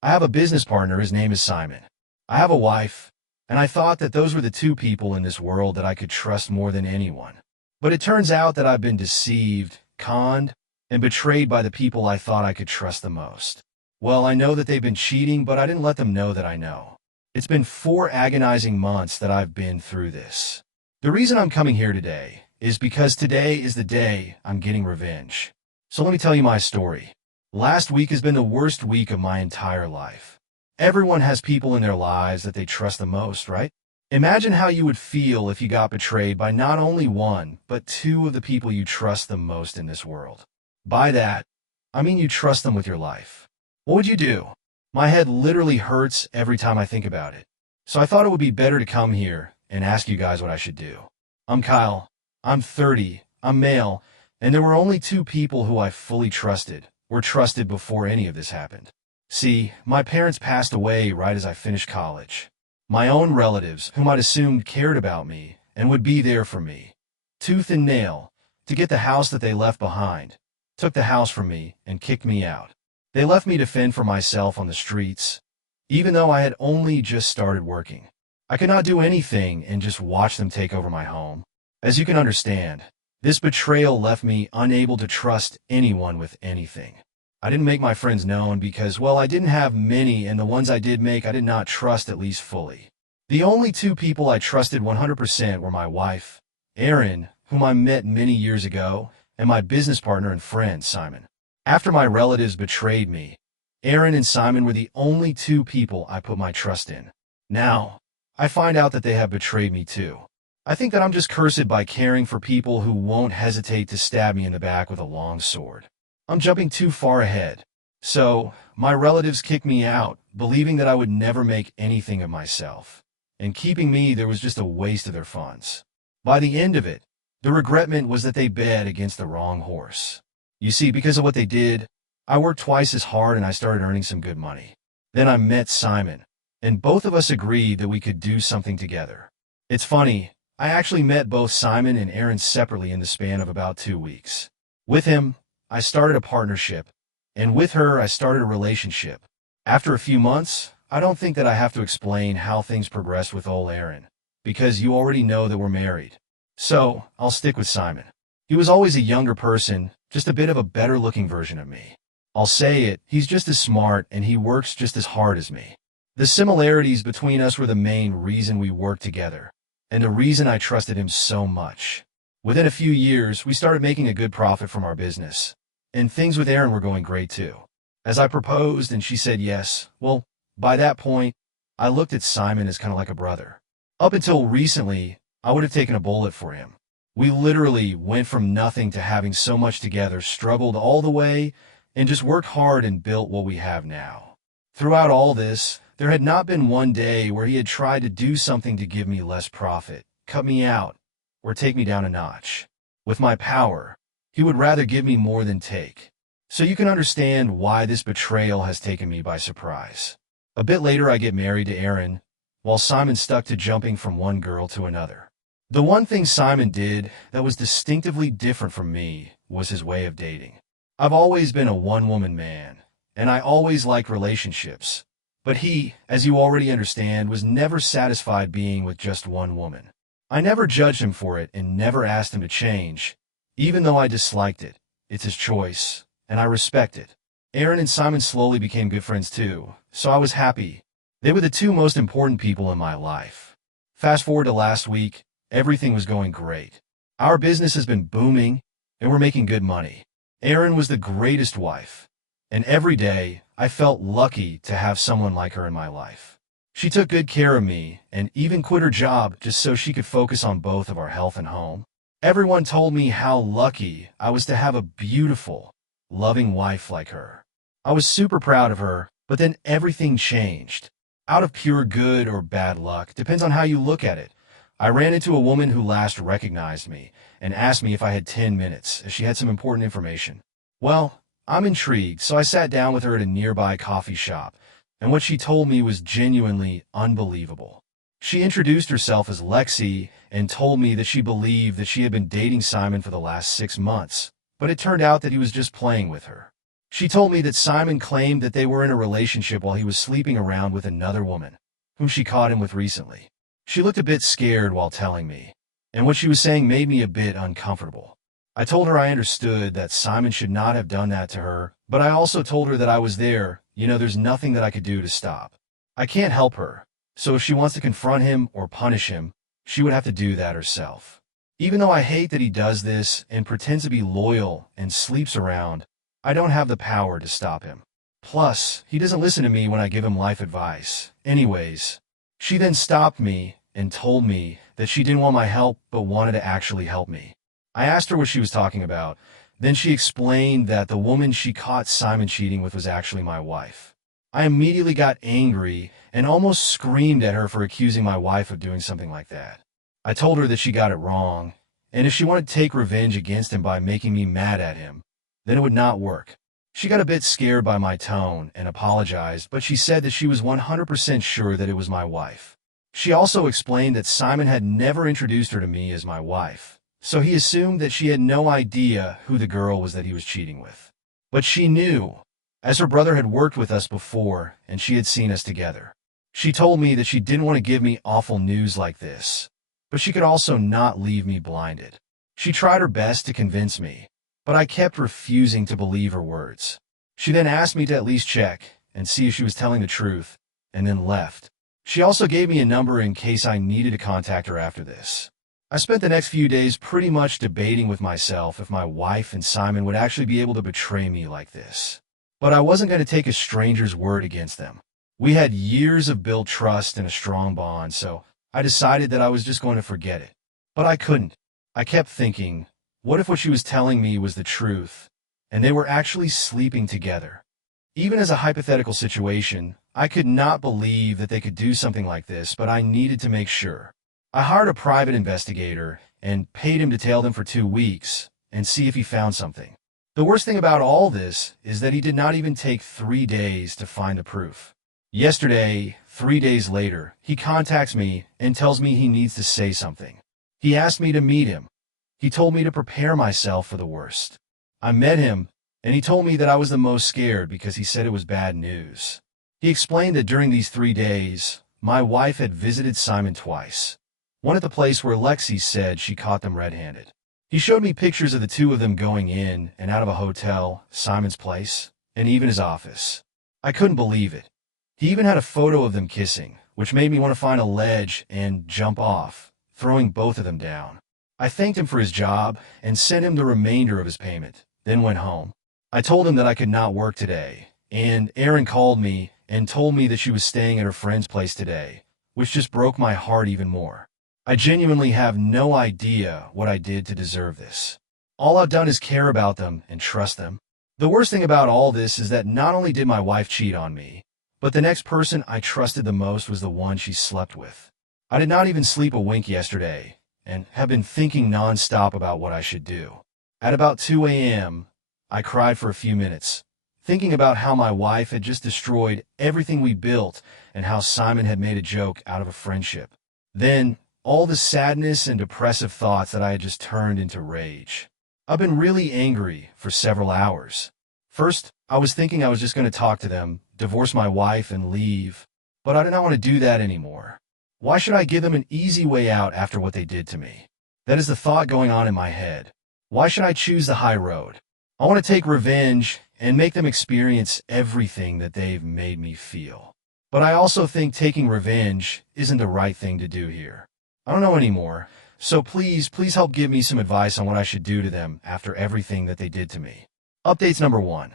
I have a business partner, his name is Simon. I have a wife, and I thought that those were the two people in this world that I could trust more than anyone. But it turns out that I've been deceived, conned, and betrayed by the people I thought I could trust the most. Well, I know that they've been cheating, but I didn't let them know that I know. It's been 4 agonizing months that I've been through this. The reason I'm coming here today is because today is the day I'm getting revenge. So let me tell you my story. Last week has been the worst week of my entire life. Everyone has people in their lives that they trust the most, right? Imagine how you would feel if you got betrayed by not only one, but two of the people you trust the most in this world. By that, I mean you trust them with your life. What would you do? My head literally hurts every time I think about it. So I thought it would be better to come here and ask you guys what I should do. I'm Kyle. I'm 30. I'm male. And there were only two people who I fully trusted, were trusted before any of this happened. See, my parents passed away right as I finished college. My own relatives, whom I'd assumed cared about me and would be there for me, tooth and nail, to get the house that they left behind, took the house from me and kicked me out. They left me to fend for myself on the streets, even though I had only just started working. I could not do anything and just watch them take over my home. As you can understand, this betrayal left me unable to trust anyone with anything. I didn't make my friends known because, well, I didn't have many, and the ones I did make I did not trust at least fully. The only two people I trusted 100% were my wife, Erin, whom I met many years ago, and my business partner and friend, Simon. After my relatives betrayed me, Erin and Simon were the only two people I put my trust in. Now, I find out that they have betrayed me too. I think that I'm just cursed by caring for people who won't hesitate to stab me in the back with a long sword. I'm jumping too far ahead. So, my relatives kicked me out, believing that I would never make anything of myself. And keeping me there was just a waste of their funds. By the end of it, the regretment was that they bet against the wrong horse. You see, because of what they did, I worked twice as hard and I started earning some good money. Then I met Simon, and both of us agreed that we could do something together. It's funny, I actually met both Simon and Erin separately in the span of about 2 weeks. With him, I started a partnership, and with her, I started a relationship. After a few months, I don't think that I have to explain how things progressed with old Erin, because you already know that we're married. So, I'll stick with Simon. He was always a younger person, just a bit of a better-looking version of me. I'll say it, he's just as smart and he works just as hard as me. The similarities between us were the main reason we worked together, and the reason I trusted him so much. Within a few years, we started making a good profit from our business, and things with Erin were going great too. As I proposed and she said yes, well, by that point, I looked at Simon as kind of like a brother. Up until recently, I would have taken a bullet for him. We literally went from nothing to having so much together, struggled all the way, and just worked hard and built what we have now. Throughout all this, there had not been one day where he had tried to do something to give me less profit, cut me out, or take me down a notch. With my power, he would rather give me more than take. So you can understand why this betrayal has taken me by surprise. A bit later, I get married to Erin, while Simon stuck to jumping from one girl to another. The one thing Simon did that was distinctively different from me was his way of dating. I've always been a one-woman man, and I always liked relationships. But he, as you already understand, was never satisfied being with just one woman. I never judged him for it and never asked him to change, even though I disliked it. It's his choice, and I respect it. Erin and Simon slowly became good friends too, so I was happy. They were the two most important people in my life. Fast forward to last week, everything was going great. Our business has been booming, and we're making good money. Erin was the greatest wife, and every day I felt lucky to have someone like her in my life. She took good care of me and even quit her job just so she could focus on both of our health and home. Everyone told me how lucky I was to have a beautiful, loving wife like her. I was super proud of her, but then everything changed. Out of pure good or bad luck, depends on how you look at it. I ran into a woman who last recognized me and asked me if I had 10 minutes, as she had some important information. Well, I'm intrigued, so I sat down with her at a nearby coffee shop, and what she told me was genuinely unbelievable. She introduced herself as Lexi and told me that she believed that she had been dating Simon for the last 6 months, but it turned out that he was just playing with her. She told me that Simon claimed that they were in a relationship while he was sleeping around with another woman, whom she caught him with recently. She looked a bit scared while telling me, and what she was saying made me a bit uncomfortable. I told her I understood that Simon should not have done that to her, but I also told her that I was there. There's nothing that I could do to stop. I can't help her, so if she wants to confront him or punish him, she would have to do that herself. Even though I hate that he does this and pretends to be loyal and sleeps around, I don't have the power to stop him. Plus, he doesn't listen to me when I give him life advice. Anyways, she then stopped me and told me that she didn't want my help but wanted to actually help me. I asked her what she was talking about. Then she explained that the woman she caught Simon cheating with was actually my wife. I immediately got angry and almost screamed at her for accusing my wife of doing something like that. I told her that she got it wrong, and if she wanted to take revenge against him by making me mad at him, then it would not work. She got a bit scared by my tone and apologized, but she said that she was 100% sure that it was my wife. She also explained that Simon had never introduced her to me as my wife, so he assumed that she had no idea who the girl was that he was cheating with. But she knew, as her brother had worked with us before and she had seen us together. She told me that she didn't want to give me awful news like this, but she could also not leave me blinded. She tried her best to convince me, but I kept refusing to believe her words. She then asked me to at least check and see if she was telling the truth, and then left. She also gave me a number in case I needed to contact her after this. I spent the next few days pretty much debating with myself if my wife and Simon would actually be able to betray me like this. But I wasn't going to take a stranger's word against them. We had years of built trust and a strong bond, so I decided that I was just going to forget it. But I couldn't. I kept thinking, what if what she was telling me was the truth, and they were actually sleeping together? Even as a hypothetical situation, I could not believe that they could do something like this, but I needed to make sure. I hired a private investigator and paid him to tail them for 2 weeks and see if he found something. The worst thing about all this is that he did not even take 3 days to find the proof. Yesterday, 3 days later, he contacts me and tells me he needs to say something. He asked me to meet him. He told me to prepare myself for the worst. I met him, and he told me that I was the most scared because he said it was bad news. He explained that during these 3 days, my wife had visited Simon twice. One at the place where Lexi said she caught them red-handed. He showed me pictures of the two of them going in and out of a hotel, Simon's place, and even his office. I couldn't believe it. He even had a photo of them kissing, which made me want to find a ledge and jump off, throwing both of them down. I thanked him for his job and sent him the remainder of his payment, then went home. I told him that I could not work today, and Erin called me and told me that she was staying at her friend's place today, which just broke my heart even more. I genuinely have no idea what I did to deserve this. All I've done is care about them and trust them. The worst thing about all this is that not only did my wife cheat on me, but the next person I trusted the most was the one she slept with. I did not even sleep a wink yesterday, and have been thinking nonstop about what I should do. At about 2 a.m., I cried for a few minutes, thinking about how my wife had just destroyed everything we built and how Simon had made a joke out of a friendship. Then, all the sadness and depressive thoughts that I had just turned into rage. I've been really angry for several hours. First, I was thinking I was just going to talk to them, divorce my wife, and leave, but I did not want to do that anymore. Why should I give them an easy way out after what they did to me? That is the thought going on in my head. Why should I choose the high road? I want to take revenge and make them experience everything that they've made me feel. But I also think taking revenge isn't the right thing to do here. I don't know anymore, so please help give me some advice on what I should do to them after everything that they did to me. Updates number 1.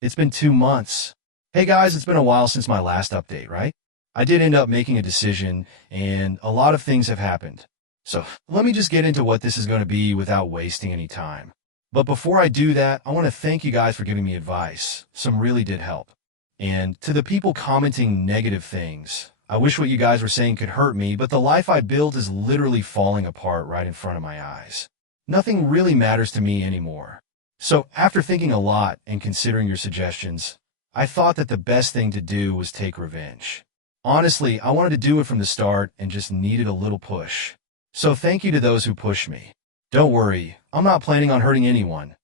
It's been 2 months. Hey guys, it's been a while since my last update, right? I did end up making a decision, and a lot of things have happened. So let me just get into what this is going to be without wasting any time. But before I do that, I want to thank you guys for giving me advice. Some really did help. And to the people commenting negative things, I wish what you guys were saying could hurt me, but the life I built is literally falling apart right in front of my eyes. Nothing really matters to me anymore. So after thinking a lot and considering your suggestions, I thought that the best thing to do was take revenge. Honestly, I wanted to do it from the start and just needed a little push. So thank you to those who pushed me. Don't worry, I'm not planning on hurting anyone.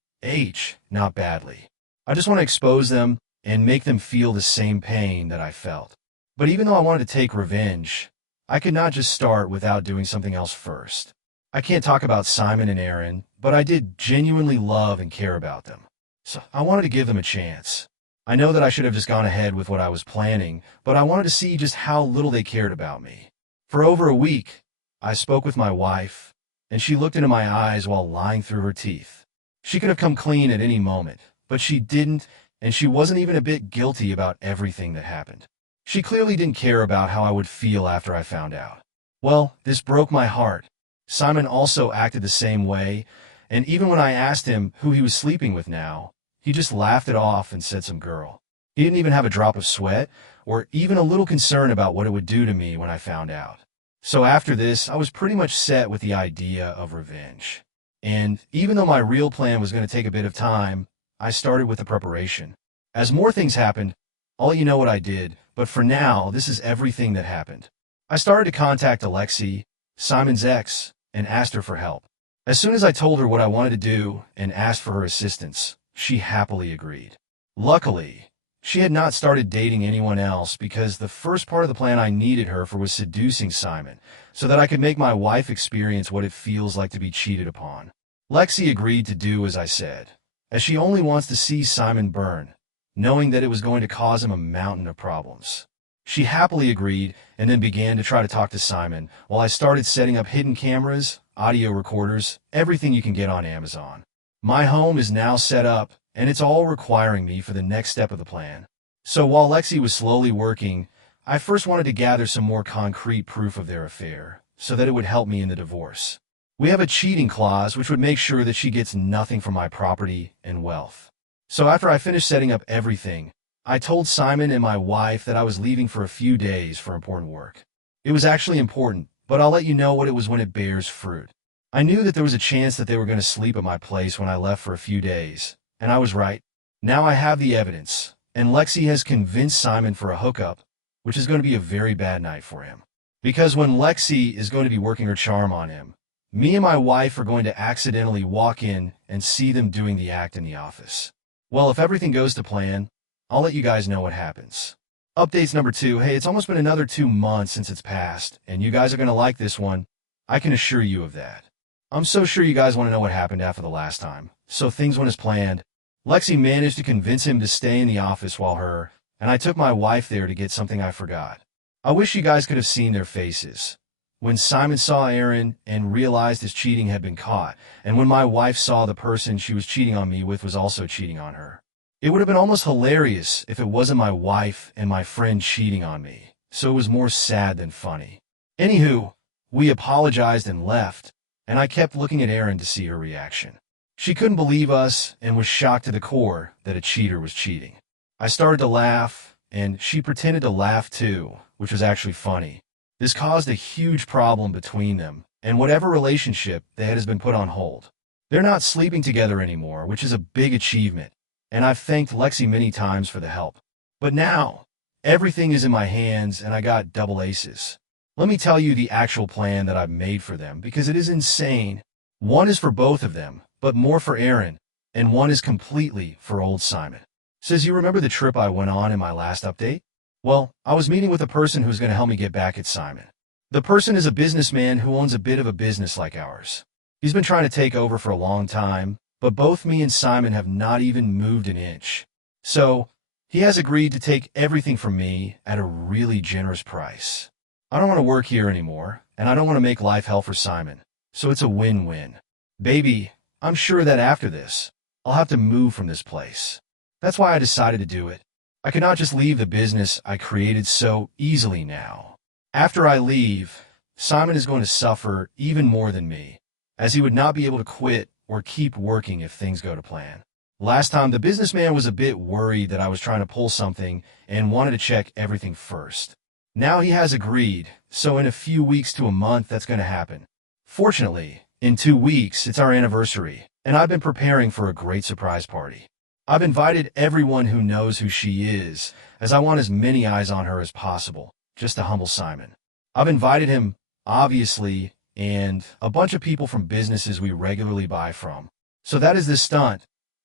Not badly. I just want to expose them and make them feel the same pain that I felt. But even though I wanted to take revenge, I could not just start without doing something else first. I can't talk about Simon and Aaron, but I did genuinely love and care about them. So I wanted to give them a chance. I know that I should have just gone ahead with what I was planning, but I wanted to see just how little they cared about me. For over a week, I spoke with my wife, and she looked into my eyes while lying through her teeth. She could have come clean at any moment, but she didn't, and she wasn't even a bit guilty about everything that happened. She clearly didn't care about how I would feel after I found out. Well, this broke my heart. Simon also acted the same way, and even when I asked him who he was sleeping with now, he just laughed it off and said some girl. He didn't even have a drop of sweat, or even a little concern about what it would do to me when I found out. So after this, I was pretty much set with the idea of revenge. And even though my real plan was going to take a bit of time, I started with the preparation. As more things happened, I'll let you know what I did, but for now, this is everything that happened. I started to contact Alexi, Simon's ex, and asked her for help. As soon as I told her what I wanted to do and asked for her assistance, she happily agreed. Luckily, she had not started dating anyone else because the first part of the plan I needed her for was seducing Simon so that I could make my wife experience what it feels like to be cheated upon. Lexi agreed to do as I said, as she only wants to see Simon burn, knowing that it was going to cause him a mountain of problems. She happily agreed and then began to try to talk to Simon while I started setting up hidden cameras, audio recorders, everything you can get on Amazon. My home is now set up, and it's all requiring me for the next step of the plan. So while Lexi was slowly working, I first wanted to gather some more concrete proof of their affair, so that it would help me in the divorce. We have a cheating clause which would make sure that she gets nothing from my property and wealth. So after I finished setting up everything, I told Simon and my wife that I was leaving for a few days for important work. It was actually important, but I'll let you know what it was when it bears fruit. I knew that there was a chance that they were going to sleep at my place when I left for a few days, and I was right. Now I have the evidence, and Lexi has convinced Simon for a hookup, which is going to be a very bad night for him. Because when Lexi is going to be working her charm on him, me and my wife are going to accidentally walk in and see them doing the act in the office. Well, if everything goes to plan, I'll let you guys know what happens. Updates number 2. Hey, it's almost been another 2 months since it's passed, and you guys are going to like this one. I can assure you of that. I'm so sure you guys want to know what happened after the last time. So things went as planned. Lexi managed to convince him to stay in the office while and I took my wife there to get something I forgot. I wish you guys could have seen their faces. When Simon saw Aaron and realized his cheating had been caught, and when my wife saw the person she was cheating on me with was also cheating on her. It would have been almost hilarious if it wasn't my wife and my friend cheating on me, so it was more sad than funny. Anywho, we apologized and left, and I kept looking at Aaron to see her reaction. She couldn't believe us and was shocked to the core that a cheater was cheating. I started to laugh, and she pretended to laugh too, which was actually funny. This caused a huge problem between them, and whatever relationship they had has been put on hold. They're not sleeping together anymore, which is a big achievement, and I've thanked Lexi many times for the help. But now, everything is in my hands and I got double aces. Let me tell you the actual plan that I've made for them because it is insane. One is for both of them, but more for Aaron, and one is completely for old Simon. Says, you remember the trip I went on in my last update? Well, I was meeting with a person who's going to help me get back at Simon. The person is a businessman who owns a bit of a business like ours. He's been trying to take over for a long time, but both me and Simon have not even moved an inch. So, he has agreed to take everything from me at a really generous price. I don't want to work here anymore, and I don't want to make life hell for Simon. So it's a win-win. Baby, I'm sure that after this, I'll have to move from this place. That's why I decided to do it. I could not just leave the business I created so easily now. After I leave, Simon is going to suffer even more than me, as he would not be able to quit or keep working if things go to plan. Last time, the businessman was a bit worried that I was trying to pull something and wanted to check everything first. Now he has agreed, so in a few weeks to a month that's going to happen. Fortunately, in 2 weeks, it's our anniversary, and I've been preparing for a great surprise party. I've invited everyone who knows who she is, as I want as many eyes on her as possible, just to humble Simon. I've invited him, obviously, and a bunch of people from businesses we regularly buy from. So that is this stunt.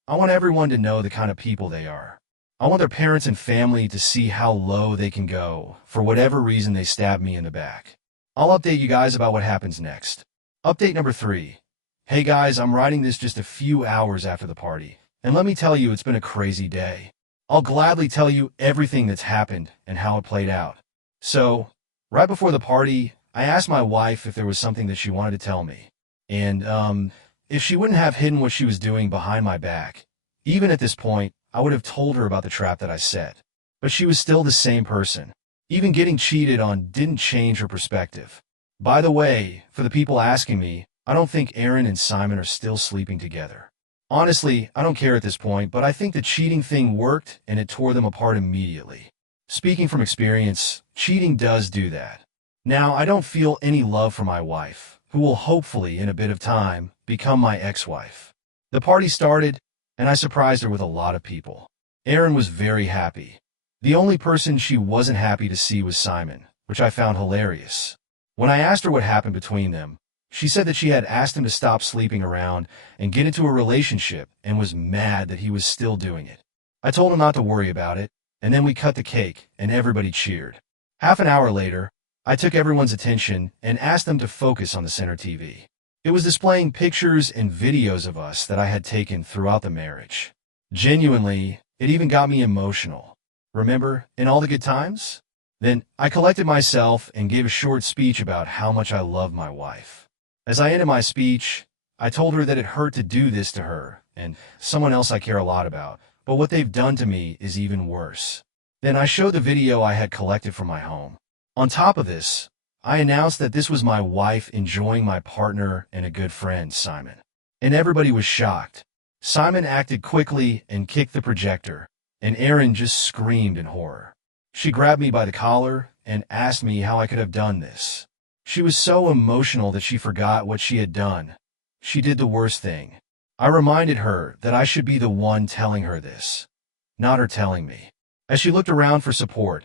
I want everyone to know the kind of people they are. I want their parents and family to see how low they can go for whatever reason they stab me in the back. I'll update you guys about what happens next. Update number 3. Hey guys, I'm writing this just a few hours after the party, and let me tell you, it's been a crazy day. I'll gladly tell you everything that's happened and how it played out. So, right before the party, I asked my wife if there was something that she wanted to tell me. And, if she wouldn't have hidden what she was doing behind my back. Even at this point, I would have told her about the trap that I set. But she was still the same person. Even getting cheated on didn't change her perspective. By the way, for the people asking me, I don't think Aaron and Simon are still sleeping together. Honestly, I don't care at this point, but I think the cheating thing worked and it tore them apart immediately. Speaking from experience, cheating does do that. Now, I don't feel any love for my wife, who will hopefully, in a bit of time, become my ex-wife. The party started, and I surprised her with a lot of people. Aaron was very happy. The only person she wasn't happy to see was Simon, which I found hilarious. When I asked her what happened between them, she said that she had asked him to stop sleeping around and get into a relationship and was mad that he was still doing it. I told him not to worry about it, and then we cut the cake and everybody cheered. Half an hour later, I took everyone's attention and asked them to focus on the center TV. It was displaying pictures and videos of us that I had taken throughout the marriage. Genuinely, it even got me emotional. Remember, in all the good times? Then I collected myself and gave a short speech about how much I love my wife. As I ended my speech, I told her that it hurt to do this to her and someone else I care a lot about, but what they've done to me is even worse. Then I showed the video I had collected from my home. On top of this, I announced that this was my wife enjoying my partner and a good friend, Simon. And everybody was shocked. Simon acted quickly and kicked the projector, and Erin just screamed in horror. She grabbed me by the collar and asked me how I could have done this. She was so emotional that she forgot what she had done. She did the worst thing. I reminded her that I should be the one telling her this, not her telling me. As she looked around for support,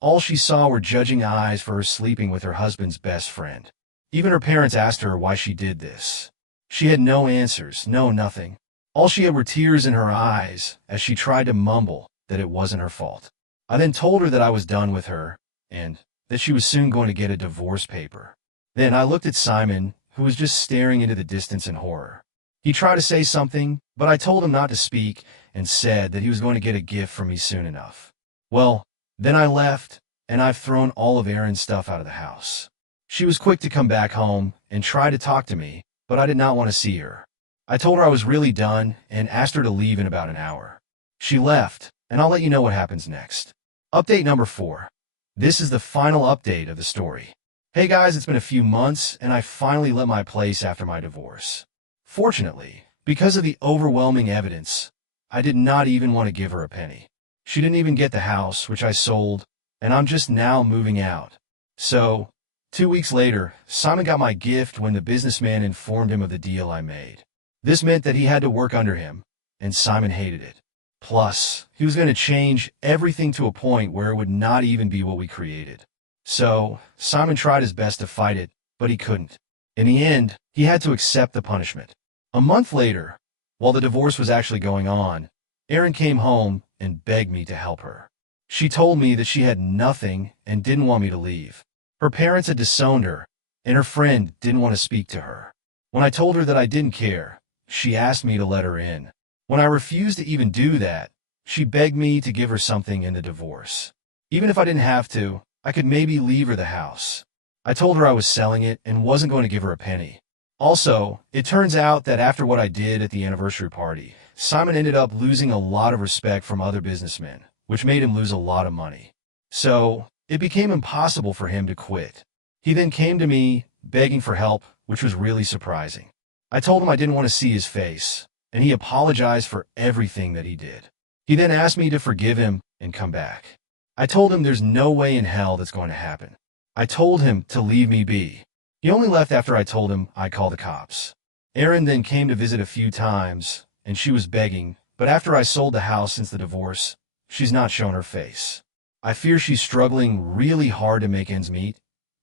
all she saw were judging eyes for her sleeping with her husband's best friend. Even her parents asked her why she did this. She had no answers, no nothing. All she had were tears in her eyes as she tried to mumble that it wasn't her fault. I then told her that I was done with her and that she was soon going to get a divorce paper. Then I looked at Simon, who was just staring into the distance in horror. He tried to say something, but I told him not to speak and said that he was going to get a gift from me soon enough. Well, then I left, and I've thrown all of Erin's stuff out of the house. She was quick to come back home and try to talk to me, but I did not want to see her. I told her I was really done and asked her to leave in about an hour. She left, and I'll let you know what happens next. Update number 4. This is the final update of the story. Hey guys, it's been a few months, and I finally let my place after my divorce. Fortunately, because of the overwhelming evidence, I did not even want to give her a penny. She didn't even get the house, which I sold, and I'm just now moving out. So, 2 weeks later, Simon got my gift when the businessman informed him of the deal I made. This meant that he had to work under him, and Simon hated it. Plus, he was going to change everything to a point where it would not even be what we created. So, Simon tried his best to fight it, but he couldn't. In the end, he had to accept the punishment. A month later, while the divorce was actually going on, Erin came home and begged me to help her. She told me that she had nothing and didn't want me to leave. Her parents had disowned her, and her friend didn't want to speak to her. When I told her that I didn't care, she asked me to let her in. When I refused to even do that, she begged me to give her something in the divorce. Even if I didn't have to, I could maybe leave her the house. I told her I was selling it and wasn't going to give her a penny. Also, it turns out that after what I did at the anniversary party, Simon ended up losing a lot of respect from other businessmen, which made him lose a lot of money. So, it became impossible for him to quit. He then came to me, begging for help, which was really surprising. I told him I didn't want to see his face, and he apologized for everything that he did. He then asked me to forgive him and come back. I told him there's no way in hell that's going to happen. I told him to leave me be. He only left after I told him I'd call the cops. Erin then came to visit a few times, and she was begging, but after I sold the house since the divorce, she's not shown her face. I fear she's struggling really hard to make ends meet,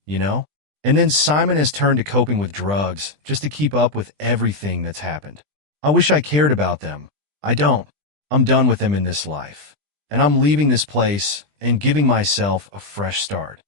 you know? And then Simon has turned to coping with drugs just to keep up with everything that's happened. I wish I cared about them, I don't. I'm done with him in this life. And I'm leaving this place and giving myself a fresh start.